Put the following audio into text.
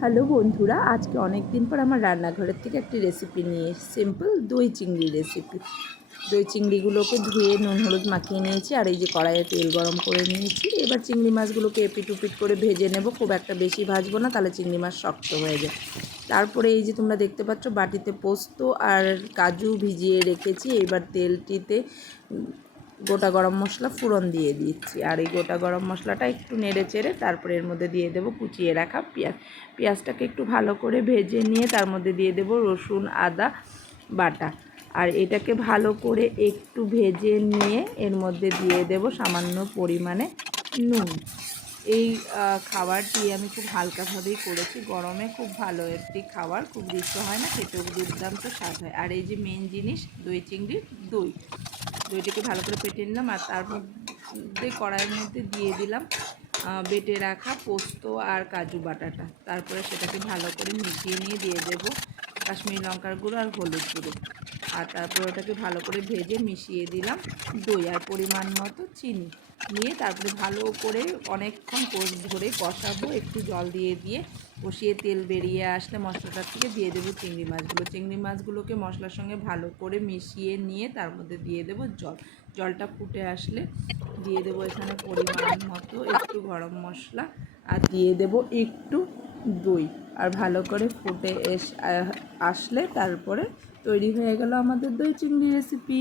Hello বন্ধুরা, আজকে অনেক দিন পর আমার রান্নাঘরের থেকে একটি রেসিপি নিয়ে সিম্পল দই চিংড়ি রেসিপি। দই চিংড়িগুলোকে ধুয়ে নুন হলুদ মাখিয়ে নিয়েছি, আর এই যে কড়াইয়ে তেল গরম করে নিয়েছি। এবার চিংড়ি মাছগুলোকে এপিট উপিট করে ভেজে নেব, খুব একটা বেশি ভাজবো না, তাহলে চিংড়ি মাছ শক্ত হয়ে যায়। তারপরে এই যে তোমরা দেখতে পাচ্ছ বাটিতে পোস্ত আর কাজু ভিজিয়ে রেখেছি। এবার তেলটিতে গোটা গরম মশলা ফোড়ন দিয়ে দিচ্ছি, আর এই গোটা গরম মশলাটা একটু নেড়ে চেড়ে তারপরে এর মধ্যে দিয়ে দেবো কুচিয়ে রাখা পেঁয়াজটাকে একটু ভালো করে ভেজে নিয়ে তার মধ্যে দিয়ে দেবো রসুন আদা বাটা। আর এটাকে ভালো করে একটু ভেজে নিয়ে এর মধ্যে দিয়ে দেবো সামান্য পরিমাণে নুন। এই খাবারটি আমি খুব হালকাভাবেই করেছি, গরমে খুব ভালো একটি খাবার, খুব রিচও হয় না, খেতেও দুর্দান্ত স্বাদ হয়। আর এই যে মেন জিনিস দই চিংড়ির দইটাকে ভালো করে ফেটে নিলাম, আর তার মধ্যে কড়াইয়ের মধ্যে দিয়ে দিলাম বেটে রাখা পোস্ত আর কাজু বাটাটা। তারপরে সেটাকে ভালো করে মিশিয়ে নিয়ে দিয়ে দেবো কাশ্মীরি লঙ্কার গুঁড়ো আর হলুদ গুঁড়ো। আর তারপরে ওটাকে ভালো করে ভেজে মিশিয়ে দিলাম দই আর পরিমাণ মতো চিনি নিয়ে, তারপরে ভালো করে অনেকক্ষণ ধরে কষাবো। একটু জল দিয়ে দিয়ে কষিয়ে তেল বেরিয়ে আসলে মশলাটার থেকে দিয়ে দেবো চিংড়ি মাছগুলোকে মশলার সঙ্গে ভালো করে মিশিয়ে নিয়ে তার মধ্যে দিয়ে দেবো জলটা ফুটে আসলে দিয়ে দেবো এখানে পরিমাণ মতো একটু গরম মশলা, আর দিয়ে দেবো একটু দই। আর ভালো করে ফুটে আসলে তারপরে তৈরি হয়ে গেল আমাদের দই চিংড়ি রেসিপি।